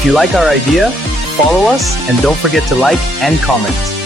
If you like our idea, follow us and don't forget to like and comment.